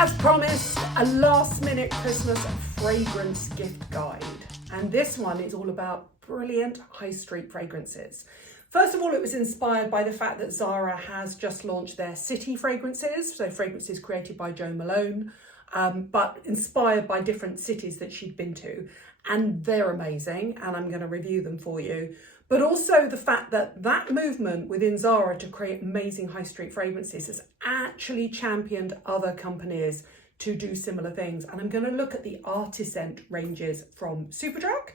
As promised, a last minute Christmas fragrance gift guide. And this one is all about brilliant high street fragrances. First of all, it was inspired by the fact that Zara has just launched their city fragrances, so fragrances created by Jo Malone, but inspired by different cities that she'd been to. And they're amazing, and I'm going to review them for you. But also the fact that that movement within Zara to create amazing high street fragrances has actually championed other companies to do similar things. And I'm going to look at the Artiscents ranges from Superdrug,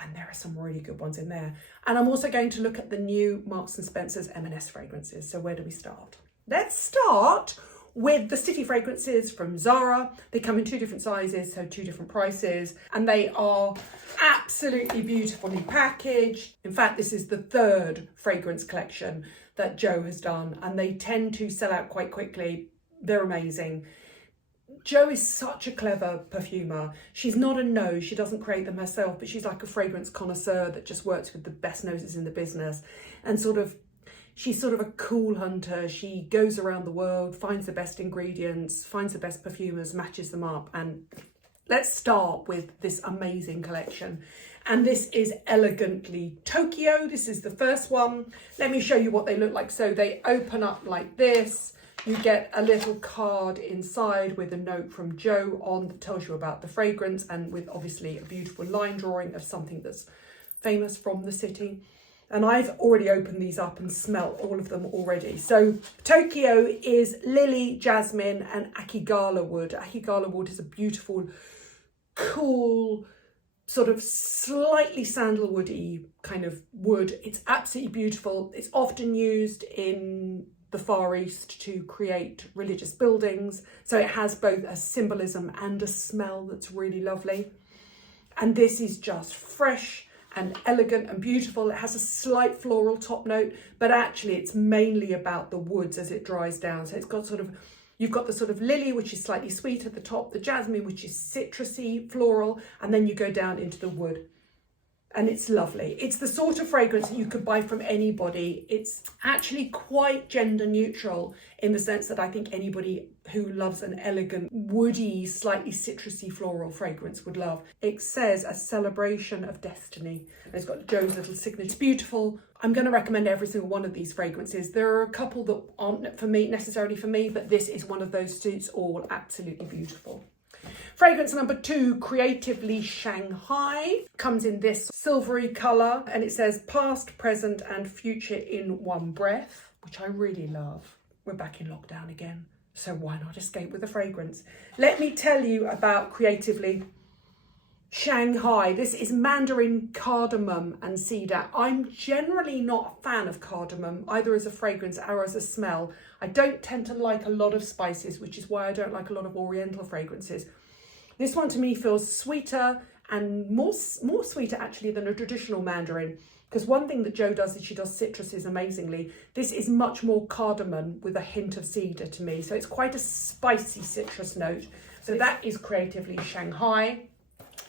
and there are some really good ones in there. And I'm also going to look at the new Marks & Spencer's M&S fragrances. So where do we start? Let's start with the city fragrances from Zara. They come in two different sizes, so two different prices, and they are absolutely beautifully packaged. In fact, this is the third fragrance collection that Jo has done, and they tend to sell out quite quickly. They're amazing. Jo is such a clever perfumer. She's not a nose, she doesn't create them herself, but she's like a fragrance connoisseur that just works with the best noses in the business, and she's sort of a cool hunter. She goes around the world, finds the best ingredients, finds the best perfumers, matches them up. And let's start with this amazing collection. And this is Elegantly Tokyo. This is the first one. Let me show you what they look like. So they open up like this. You get a little card inside with a note from Jo on that tells you about the fragrance, and with obviously a beautiful line drawing of something that's famous from the city. And I've already opened these up and smelt all of them already. So Tokyo is lily, jasmine and akigala wood. Akigala wood is a beautiful, cool, sort of slightly sandalwoody kind of wood. It's absolutely beautiful. It's often used in the Far East to create religious buildings. So it has both a symbolism and a smell that's really lovely. And this is just fresh and elegant and beautiful. It has a slight floral top note, but actually it's mainly about the woods as it dries down. So it's got you've got the sort of lily, which is slightly sweet at the top, the jasmine, which is citrusy, floral, and then you go down into the wood. And it's lovely. It's the sort of fragrance that you could buy from anybody. It's actually quite gender neutral in the sense that I think anybody who loves an elegant, woody, slightly citrusy floral fragrance would love. It says a celebration of destiny. And it's got Jo's little signature. It's beautiful. I'm going to recommend every single one of these fragrances. There are a couple that aren't necessarily for me, but this is one of those suits all. Absolutely beautiful. Fragrance number 2, Creatively Shanghai, comes in this silvery colour, and it says past, present and future in one breath, which I really love. We're back in lockdown again, so why not escape with a fragrance? Let me tell you about Creatively Shanghai. This is mandarin, cardamom and cedar. I'm generally not a fan of cardamom, either as a fragrance or as a smell. I don't tend to like a lot of spices, which is why I don't like a lot of oriental fragrances. This one to me feels sweeter and more sweeter actually than a traditional mandarin, because one thing that Jo does is she does citruses amazingly. This is much more cardamom with a hint of cedar to me. So it's quite a spicy citrus note. So that is Creatively Shanghai.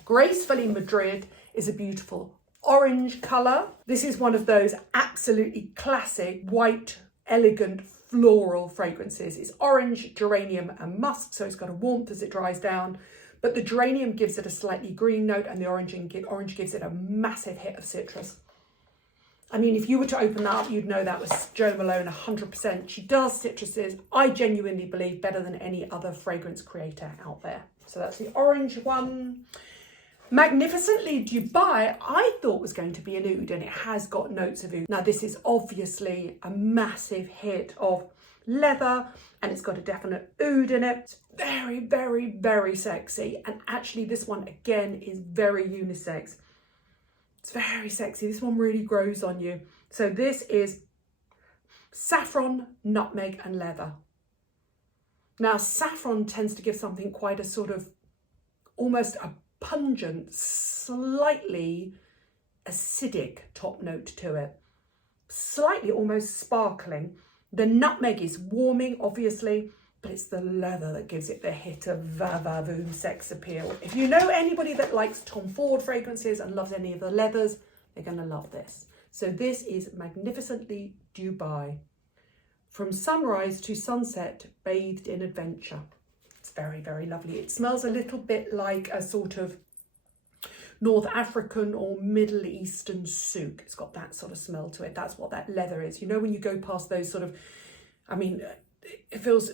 Gracefully Madrid is a beautiful orange colour. This is one of those absolutely classic white, elegant, floral fragrances. It's orange, geranium and musk, so it's got a warmth as it dries down. But the geranium gives it a slightly green note, and the orange gives it a massive hit of citrus. I mean, if you were to open that up, you'd know that was Jo Malone 100%. She does citruses, I genuinely believe, better than any other fragrance creator out there. So that's the orange one. Magnificently Dubai, I thought was going to be an oud, and it has got notes of oud. Now, this is obviously a massive hit of leather, and it's got a definite oud in it. It's very, very, very sexy. And actually this one again is very unisex. It's very sexy. This one really grows on you. So this is saffron, nutmeg and leather. Now saffron tends to give something quite a sort of almost a pungent, slightly acidic top note to it. Slightly almost sparkling. The nutmeg is warming, obviously, but it's the leather that gives it the hit of va-va-voom sex appeal. If you know anybody that likes Tom Ford fragrances and loves any of the leathers, they're going to love this. So this is Magnificently Dubai. From sunrise to sunset, bathed in adventure. It's very, very lovely. It smells a little bit like a sort of North African or Middle Eastern souk. It's got that sort of smell to it. That's what that leather is. You know, when you go past those sort of, I mean, it feels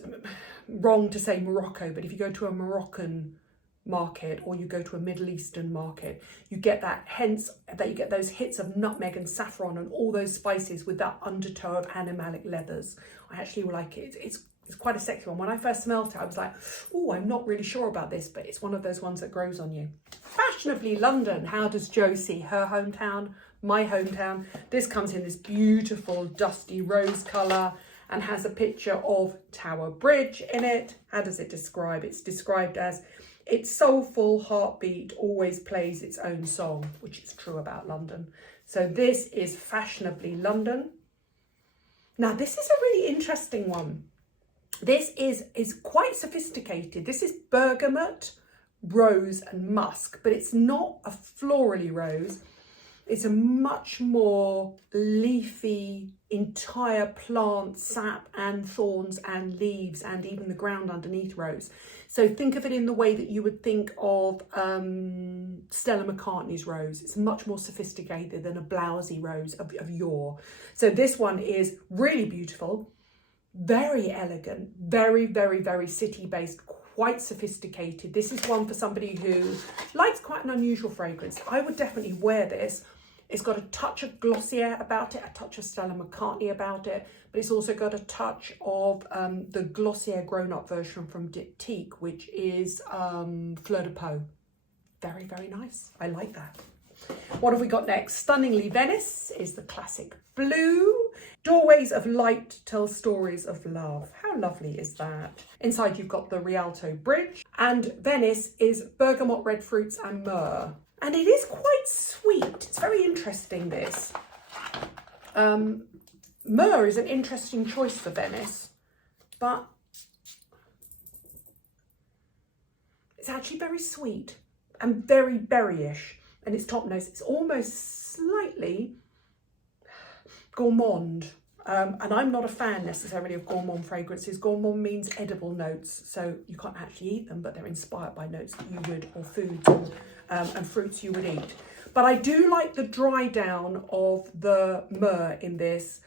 wrong to say Morocco, but if you go to a Moroccan market or you go to a Middle Eastern market, you get that, hence that you get those hits of nutmeg and saffron and all those spices with that undertow of animalic leathers. I actually like it. It's quite a sexy one. When I first smelled it, I was like, oh, I'm not really sure about this, but it's one of those ones that grows on you. Fashionably London. How does Jo see her hometown, my hometown? This comes in this beautiful dusty rose colour and has a picture of Tower Bridge in it. How does it describe? It's described as, its soulful heartbeat always plays its own song, which is true about London. So this is Fashionably London. Now this is a really interesting one. This is quite sophisticated. This is bergamot, rose and musk, but it's not a florally rose. It's a much more leafy, entire plant, sap and thorns and leaves and even the ground underneath rose. So think of it in the way that you would think of Stella McCartney's rose. It's much more sophisticated than a blousy rose of yore. So this one is really beautiful, very elegant, very, very, very city-based, quite sophisticated. This is one for somebody who likes quite an unusual fragrance. I would definitely wear this. It's got a touch of Glossier about it, a touch of Stella McCartney about it, but it's also got a touch of the Glossier grown-up version from Diptyque, which is Fleur de Peau. Very, very nice. I like that. What have we got next? Stunningly Venice is the classic blue. Doorways of Light tell stories of love. How lovely is that? Inside you've got the Rialto Bridge, and Venice is bergamot, red fruits and myrrh. And it is quite sweet. It's very interesting, this. Myrrh is an interesting choice for Venice, but it's actually very sweet and very berryish. And its top notes, it's almost slightly gourmand. And I'm not a fan necessarily of gourmand fragrances. Gourmand means edible notes, so you can't actually eat them, but they're inspired by notes that you would, or foods and fruits you would eat. But I do like the dry down of the myrrh in this.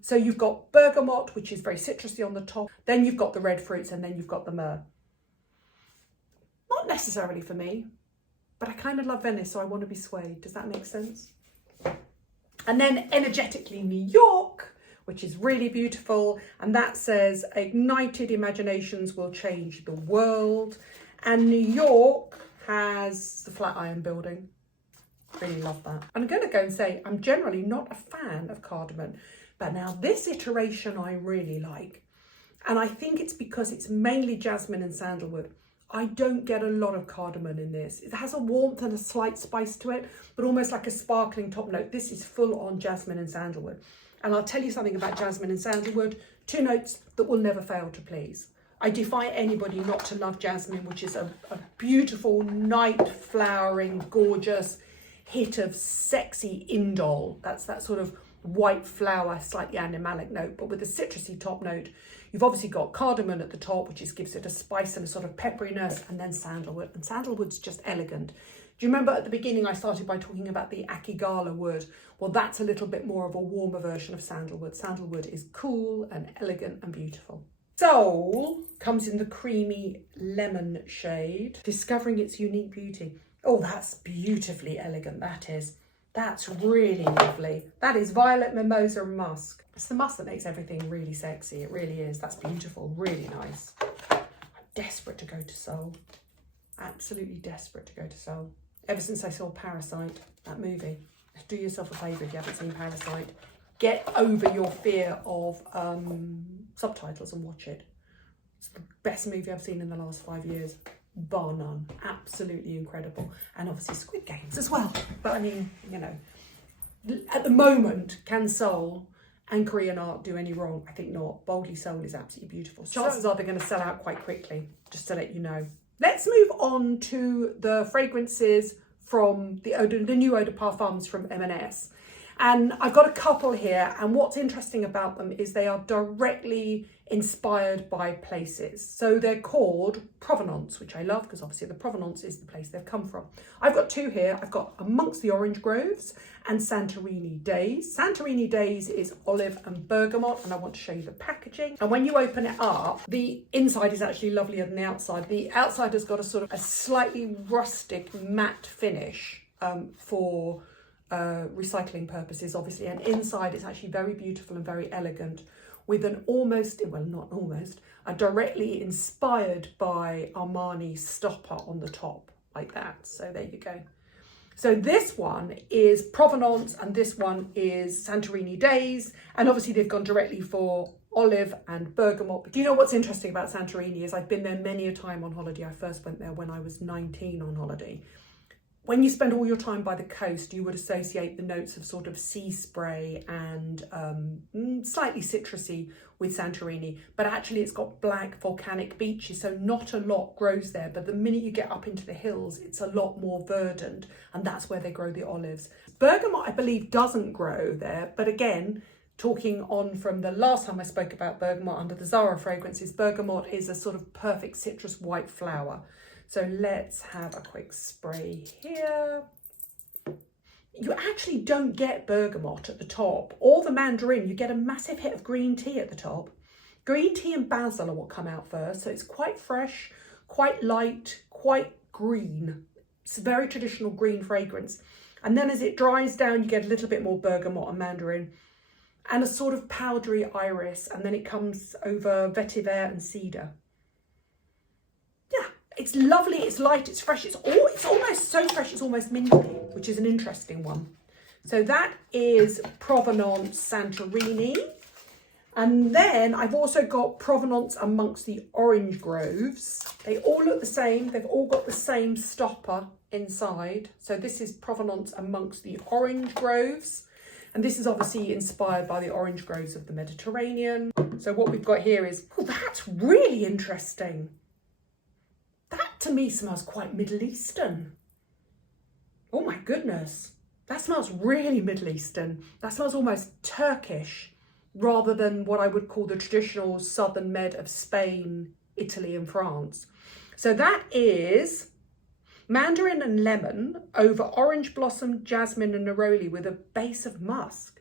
So you've got bergamot, which is very citrusy on the top. Then you've got the red fruits, and then you've got the myrrh. Not necessarily for me, but I kind of love Venice, so I want to be swayed. Does that make sense? And then Energetically New York, which is really beautiful. And that says, ignited imaginations will change the world. And New York has the Flatiron Building. Really love that. I'm going to go and say, I'm generally not a fan of cardamom, but now this iteration I really like. And I think it's because it's mainly jasmine and sandalwood. I don't get a lot of cardamom in this. It has a warmth and a slight spice to it, but almost like a sparkling top note. This is full on jasmine and sandalwood. And I'll tell you something about jasmine and sandalwood, two notes that will never fail to please. I defy anybody not to love jasmine, which is a beautiful, night flowering, gorgeous hit of sexy indole. That's that sort of white flower, slightly animalic note, but with a citrusy top note. You've obviously got cardamom at the top, which just gives it a spice and a sort of pepperiness, and then sandalwood. And sandalwood's just elegant. Do you remember at the beginning I started by talking about the Akigala wood? Well, that's a little bit more of a warmer version of sandalwood. Sandalwood is cool and elegant and beautiful. Soul comes in the creamy lemon shade, discovering its unique beauty. Oh, that's beautifully elegant, that is. That's really lovely. That is violet, mimosa and musk. It's the musk that makes everything really sexy. It really is. That's beautiful, really nice. I'm desperate to go to Seoul. Absolutely desperate to go to Seoul. Ever since I saw Parasite, that movie. Do yourself a favour if you haven't seen Parasite. Get over your fear of subtitles and watch it. It's the best movie I've seen in the last 5 years. Bar none. Absolutely incredible. And obviously Squid Games as well. But I mean, you know, at the moment, can Seoul and Korean art do any wrong? I think not. Boldly Seoul is absolutely beautiful. Chances are they're going to sell out quite quickly, just to let you know. Let's move on to the fragrances from the new eau de parfums from M&S. And I've got a couple here, and what's interesting about them is they are directly inspired by places. So they're called Provenance, which I love because obviously the Provenance is the place they've come from. I've got two here. I've got Amongst the Orange Groves and Santorini Days. Santorini Days is olive and bergamot, and I want to show you the packaging. And when you open it up, the inside is actually lovelier than the outside. The outside has got a sort of a slightly rustic matte finish for recycling purposes, obviously, and inside it's actually very beautiful and very elegant, with an almost, well, not almost, a directly inspired by Armani stopper on the top, like that. So there you go. So this one is Provenance and this one is Santorini Days, and obviously they've gone directly for olive and bergamot. But do you know what's interesting about Santorini is I've been there many a time on holiday. I first went there when I was 19 on holiday. When you spend all your time by the coast, you would associate the notes of sort of sea spray and slightly citrusy with Santorini, but actually it's got black volcanic beaches, so not a lot grows there. But the minute you get up into the hills, it's a lot more verdant, and that's where they grow the olives. Bergamot, I believe, doesn't grow there, but again, talking on from the last time I spoke about bergamot under the Zara fragrances, bergamot is a sort of perfect citrus white flower. So let's have a quick spray here. You actually don't get bergamot at the top or the mandarin. You get a massive hit of green tea at the top. Green tea and basil are what come out first. So it's quite fresh, quite light, quite green. It's a very traditional green fragrance. And then as it dries down, you get a little bit more bergamot and mandarin and a sort of powdery iris. And then it comes over vetiver and cedar. It's lovely, it's light, it's fresh, it's almost so fresh, it's almost minty, which is an interesting one. So that is Provenance Santorini. And then I've also got Provenance Amongst the Orange Groves. They all look the same, they've all got the same stopper inside. So this is Provenance Amongst the Orange Groves. And this is obviously inspired by the orange groves of the Mediterranean. So what we've got here is, oh, that's really interesting. That to me smells quite Middle Eastern. Oh my goodness. That smells really Middle Eastern. That smells almost Turkish rather than what I would call the traditional Southern Med of Spain, Italy and France. So that is mandarin and lemon over orange blossom, jasmine and neroli with a base of musk.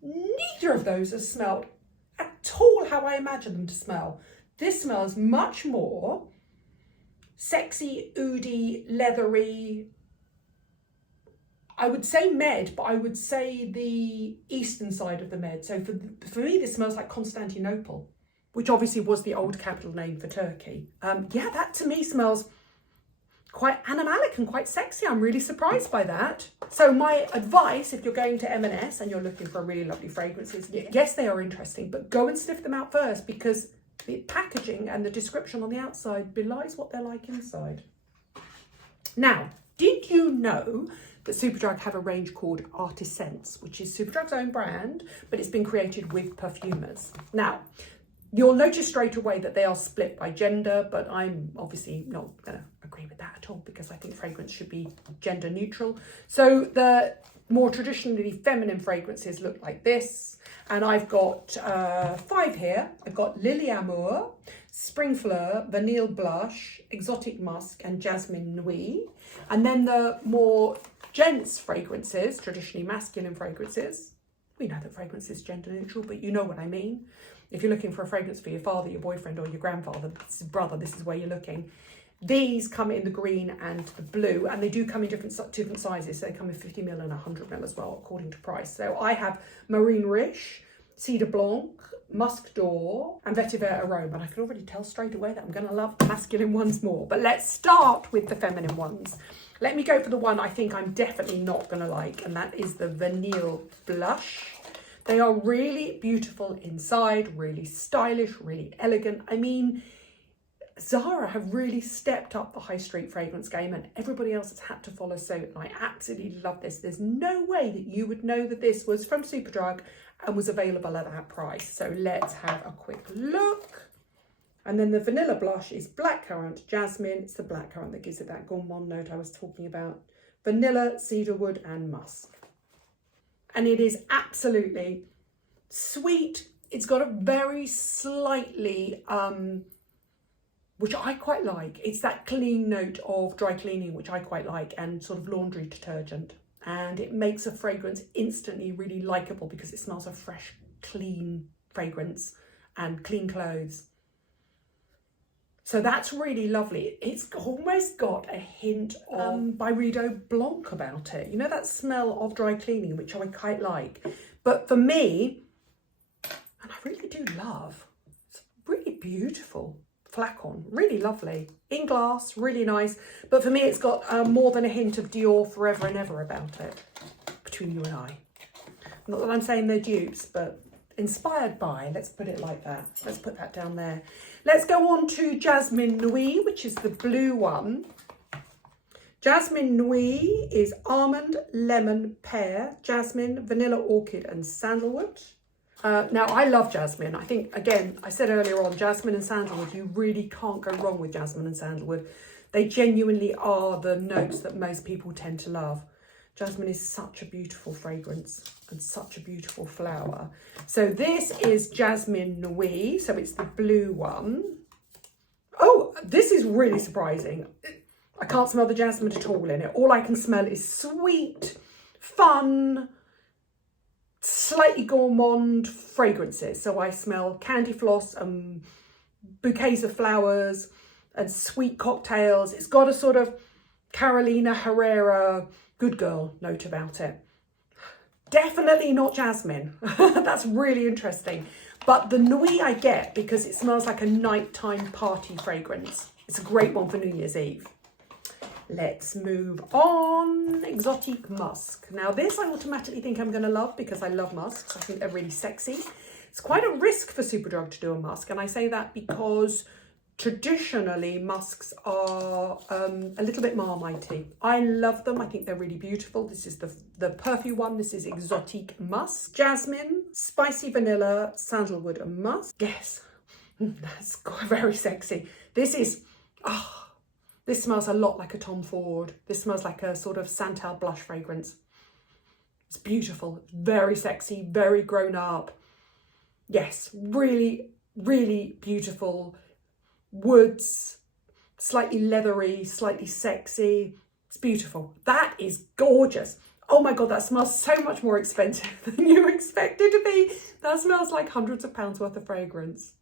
Neither of those has smelled at all how I imagine them to smell. This smells much more sexy, oody, leathery. I would say Med, but I would say the eastern side of the Med. So for me, this smells like Constantinople, which obviously was the old capital name for Turkey. Yeah, that to me smells quite animalic and quite sexy. I'm really surprised by that. So my advice, if you're going to M&S and you're looking for really lovely fragrances, yes, they are interesting, but go and sniff them out first, because the packaging and the description on the outside belies what they're like inside. Now, did you know that Superdrug have a range called Artiscents, which is Superdrug's own brand, but it's been created with perfumers. Now, you'll notice straight away that they are split by gender, but I'm obviously not going to agree with that at all, because I think fragrance should be gender neutral. So the more traditionally feminine fragrances look like this. And I've got 5 here. I've got Lily Amour, Spring Fleur, Vanille Blush, Exotic Musk and Jasmine Nuit. And then the more gents fragrances, traditionally masculine fragrances. We know that fragrance is gender neutral, but you know what I mean. If you're looking for a fragrance for your father, your boyfriend or your grandfather, brother, this is where you're looking. These come in the green and the blue, and they do come in different sizes. So they come in 50ml and 100ml as well, according to price. So I have Marine Riche, Cedar Blanc, Musk d'Or, and Vetiver Aroma. And I can already tell straight away that I'm going to love the masculine ones more. But let's start with the feminine ones. Let me go for the one I think I'm definitely not going to like, and that is the Vanille Blush. They are really beautiful inside, really stylish, really elegant. I mean, Zara have really stepped up the high street fragrance game, and everybody else has had to follow suit. I absolutely love this. There's no way that you would know that this was from Superdrug and was available at that price. So let's have a quick look. And then the vanilla blush is blackcurrant, jasmine. It's the blackcurrant that gives it that gourmand note I was talking about. Vanilla, cedarwood and musk. And it is absolutely sweet, It's got a very slightly, which I quite like. It's that clean note of dry cleaning, which I quite like, and sort of laundry detergent. And it makes a fragrance instantly really likable because it smells of fresh, clean fragrance and clean clothes. So that's really lovely. It's almost got a hint of Byredo Blanc about it. You know, that smell of dry cleaning, which I quite like. But for me, and I really do love, it's really beautiful flacon, really lovely. In glass, really nice. But for me, it's got more than a hint of Dior Forever and Ever about it, between you and I. Not that I'm saying they're dupes, but inspired by, let's put it like that. Let's put that down there. Let's go on to Jasmine Nuit, which is the blue one. Jasmine Nuit is almond, lemon, pear, jasmine, vanilla orchid and sandalwood. Now, I love jasmine. I think, again, I said earlier on, jasmine and sandalwood, you really can't go wrong with jasmine and sandalwood. They genuinely are the notes that most people tend to love. Jasmine is such a beautiful fragrance and such a beautiful flower. So this is Jasmine Nuit, so it's the blue one. Oh, this is really surprising. I can't smell the jasmine at all in it. All I can smell is sweet, fun, slightly gourmand fragrances. So I smell candy floss and bouquets of flowers and sweet cocktails. It's got a sort of Carolina Herrera good girl note about it. Definitely not jasmine. That's really interesting. But the Nuit I get because it smells like a nighttime party fragrance. It's a great one for New Year's Eve. Let's move on. Exotique Musk. Now this I automatically think I'm going to love because I love musks. I think they're really sexy. It's quite a risk for Superdrug to do a musk, and I say that because traditionally musks are a little bit marmitey. I love them. I think they're really beautiful. This is the perfume one. This is Exotique Musk. Jasmine, spicy vanilla, sandalwood and musk. Yes, that's very sexy. This is, this smells a lot like a Tom Ford. This smells like a sort of Santal blush fragrance. It's beautiful, very sexy, very grown up. Yes, really, really beautiful. Woods, slightly leathery, slightly sexy. It's beautiful. That is gorgeous. Oh my God, that smells so much more expensive than you expected to be. That smells like hundreds of pounds worth of fragrance.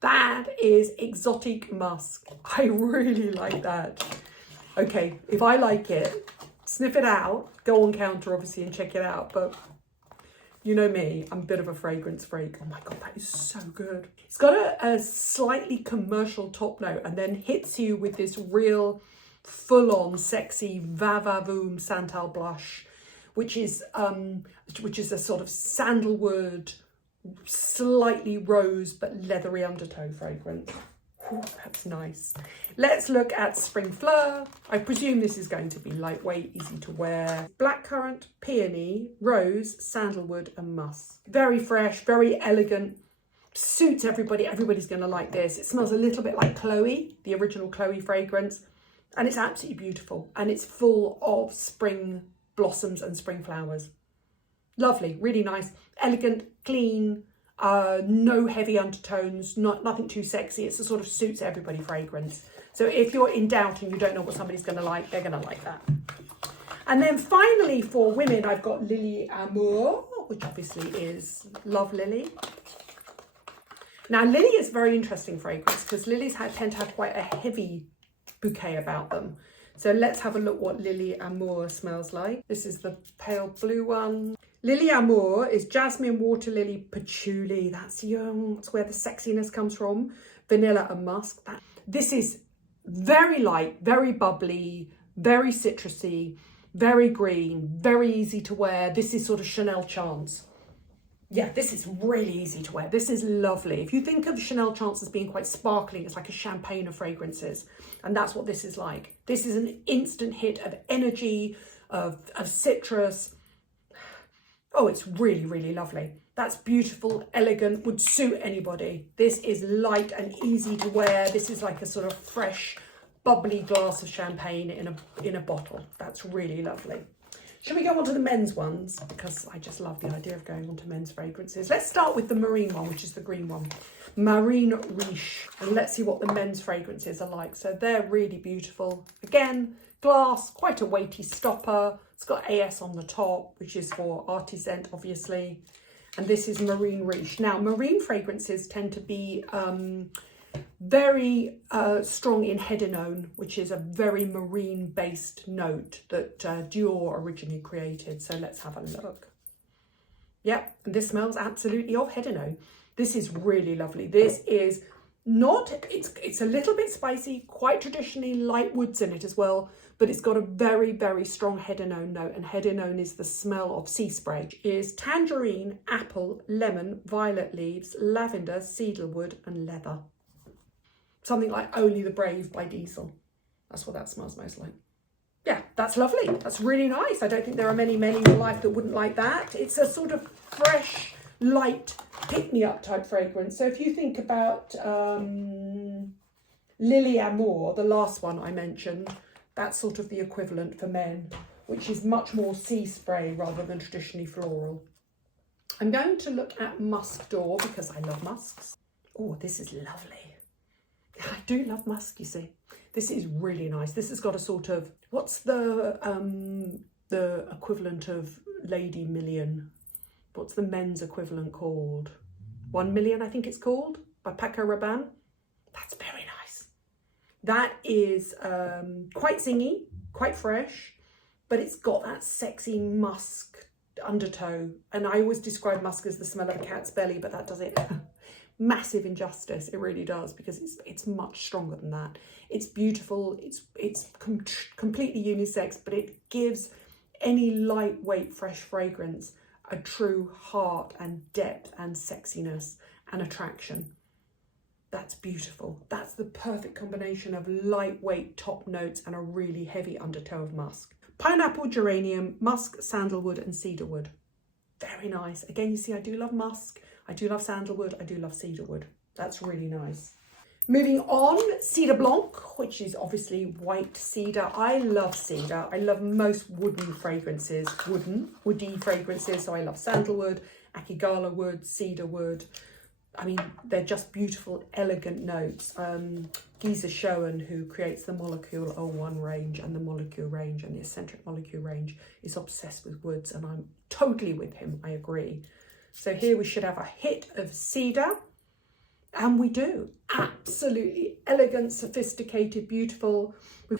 That is Exotique Musk. I really like that. Okay, if I like it, sniff it out, go on counter obviously and check it out. But you know me, I'm a bit of a fragrance freak. Oh my God, that is so good. It's got a slightly commercial top note and then hits you with this real full-on sexy va-va-voom Santal blush, which is a sort of sandalwood, slightly rose but leathery undertone fragrance. Ooh, that's nice. Let's look at Spring Fleur. I presume this is going to be lightweight, easy to wear. Blackcurrant, peony, rose, sandalwood and musk. Very fresh, very elegant, suits everybody. Everybody's going to like this. It smells a little bit like Chloe, the original Chloe fragrance, and it's absolutely beautiful. And it's full of spring blossoms and spring flowers. Lovely, really nice, elegant, clean, no heavy undertones, nothing too sexy. It's a sort of suits everybody fragrance. So if you're in doubt and you don't know what somebody's going to like, they're going to like that. And then finally for women, I've got Lily Amour, which obviously is Love Lily. Now Lily is a very interesting fragrance because lilies tend to have quite a heavy bouquet about them. So let's have a look what Lily Amour smells like. This is the pale blue one. Lily Amour is jasmine, water lily, patchouli. That's young. That's where the sexiness comes from. Vanilla and musk. This is very light, very bubbly, very citrusy, very green, very easy to wear. This is sort of Chanel Chance. Yeah, this is really easy to wear. This is lovely. If you think of Chanel Chance as being quite sparkling, it's like a champagne of fragrances. And that's what this is like. This is an instant hit of energy, of citrus. Oh, it's really, really lovely. That's beautiful, elegant, would suit anybody. This is light and easy to wear. This is like a sort of fresh, bubbly glass of champagne in a bottle. That's really lovely. Shall we go on to the men's ones? Because I just love the idea of going on to men's fragrances. Let's start with the marine one, which is the green one. Marine Riche. And let's see what the men's fragrances are like. So they're really beautiful. Again, glass, quite a weighty stopper. It's got AS on the top, which is for Artiscents, obviously. And this is Marine Riche. Now, marine fragrances tend to be very strong in hedinone, which is a very marine-based note that Dior originally created. So let's have a look. Yep, and this smells absolutely of hedinone. This is really lovely. This is not, it's a little bit spicy, quite traditionally light woods in it as well, but it's got a very, very strong hedinone note, and hedinone is the smell of sea spray. It is tangerine, apple, lemon, violet leaves, lavender, cedarwood, and leather. Something like Only the Brave by Diesel. That's what that smells most like. Yeah, that's lovely. That's really nice. I don't think there are many men in your life that wouldn't like that. It's a sort of fresh, light, pick-me-up type fragrance. So if you think about Lily Amour, the last one I mentioned, that's sort of the equivalent for men, which is much more sea spray rather than traditionally floral. I'm going to look at Musk D'Or because I love musks. Oh, this is lovely. I do love musk, you see. This is really nice. This has got a sort of, what's the equivalent of Lady Million? What's the men's equivalent called? 1 Million, I think it's called, by Paco Rabanne. That's very nice. That is quite zingy, quite fresh, but it's got that sexy musk undertow. And I always describe musk as the smell of a cat's belly, but that does it massive injustice. It really does, because it's much stronger than that. It's beautiful. It's completely unisex, but it gives any lightweight fresh fragrance a true heart and depth and sexiness and attraction. That's beautiful. That's the perfect combination of lightweight top notes and a really heavy undertow of musk. Pineapple, geranium, musk, sandalwood, and cedarwood. Very nice. Again, you see, I do love musk. I do love sandalwood. I do love cedarwood. That's really nice. Moving on, Cedar Blanc, which is obviously white cedar. I love cedar. I love most wooden fragrances, woody fragrances. So I love sandalwood, akigala wood, cedar wood. I mean, they're just beautiful, elegant notes. Giza Schoen, who creates the Molecule 01 range and the Molecule range and the Eccentric Molecule range, is obsessed with woods, and I'm totally with him. I agree. So here we should have a hit of cedar. And we do. Absolutely elegant, sophisticated, beautiful.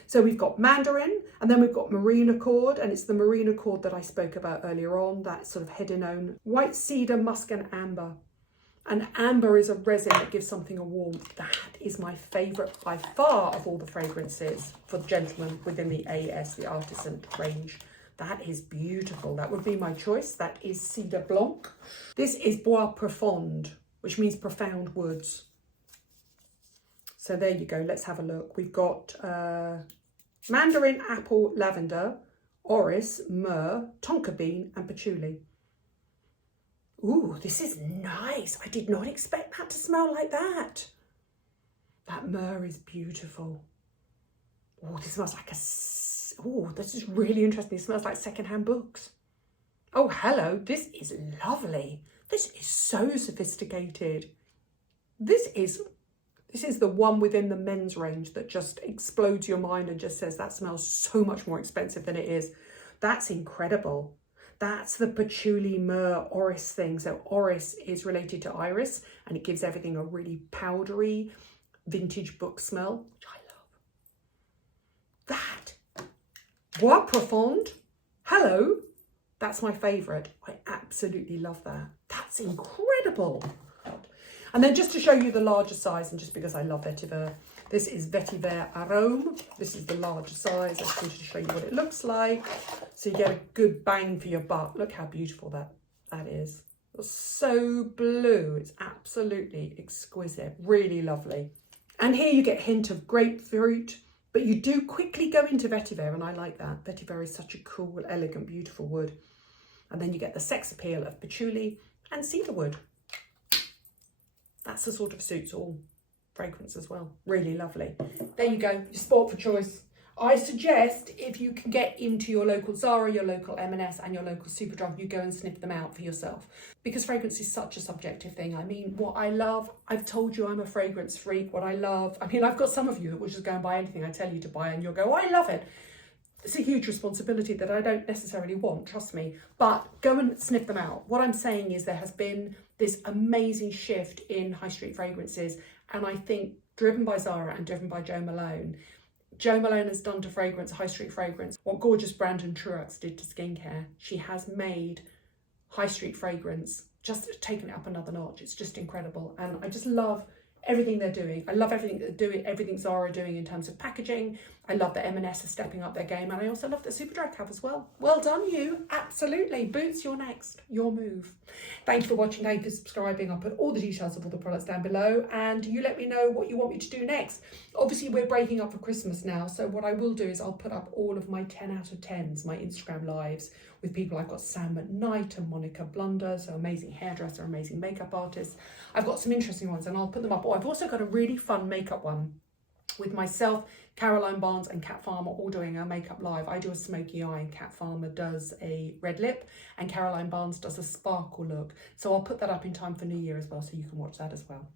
So we've got mandarin, and then we've got marine accord, and it's the marine accord that I spoke about earlier on, that sort of hedinone. White cedar, musk, and amber. And amber is a resin that gives something a warmth. That is my favourite by far of all the fragrances for the gentlemen within the AS, the Artisan range. That is beautiful. That would be my choice. That is Cedar Blanc. This is Bois Profond, which means profound woods. So there you go. Let's have a look. We've got mandarin, apple, lavender, orris, myrrh, tonka bean, and patchouli. Ooh, this is nice. I did not expect that to smell like that. That myrrh is beautiful. Oh, this smells like oh, this is really interesting. It smells like secondhand books. Oh, hello. This is lovely. This is so sophisticated. This is the one within the men's range that just explodes your mind and just says that smells so much more expensive than it is. That's incredible. That's the patchouli, myrrh, orris thing. So orris is related to iris, and it gives everything a really powdery vintage book smell, which I love. That Bois Profond, hello. That's my favourite. I absolutely love that. That's incredible. And then just to show you the larger size, and just because I love vetiver, this is Vetiver Arôme. This is the larger size. I just wanted to show you what it looks like, so you get a good bang for your buck. Look how beautiful that is. It's so blue. It's absolutely exquisite. Really lovely. And here you get a hint of grapefruit, but you do quickly go into vetiver, and I like that. Vetiver is such a cool, elegant, beautiful wood. And then you get the sex appeal of patchouli and cedarwood. That's the sort of suits all fragrance as well. Really lovely. There you go, your sport for choice. I suggest if you can get into your local Zara, your local M&S and your local Superdrug, you go and sniff them out for yourself. Because fragrance is such a subjective thing. I mean, what I love, I've told you I'm a fragrance freak. What I love, I mean, I've got some of you that will just go and buy anything I tell you to buy and you'll go, oh, I love it. It's a huge responsibility that I don't necessarily want, trust me, but go and sniff them out. What I'm saying is there has been this amazing shift in high street fragrances, and I think driven by Zara and driven by Jo Malone. Jo Malone has done to fragrance, high street fragrance, what gorgeous Brandon Truax did to skincare. She has made high street fragrance, just taken it up another notch. It's just incredible. And I just love everything they're doing. I love everything they're doing, everything Zara are doing in terms of packaging. I love that M&S are stepping up their game, and I also love that Superdrug have as well. Well done, you. Absolutely. Boots, you're next. Your move. Thank you for watching. Thank you for subscribing. I'll put all the details of all the products down below, and you let me know what you want me to do next. Obviously, we're breaking up for Christmas now, so what I will do is I'll put up all of my 10 out of 10s, my Instagram lives with people. I've got Sam McKnight and Monica Blunder, so amazing hairdresser, amazing makeup artist. I've got some interesting ones and I'll put them up. Oh, I've also got a really fun makeup one with myself, Caroline Barnes and Kat Farmer all doing our makeup live. I do a smoky eye and Kat Farmer does a red lip and Caroline Barnes does a sparkle look. So I'll put that up in time for New Year as well, so you can watch that as well.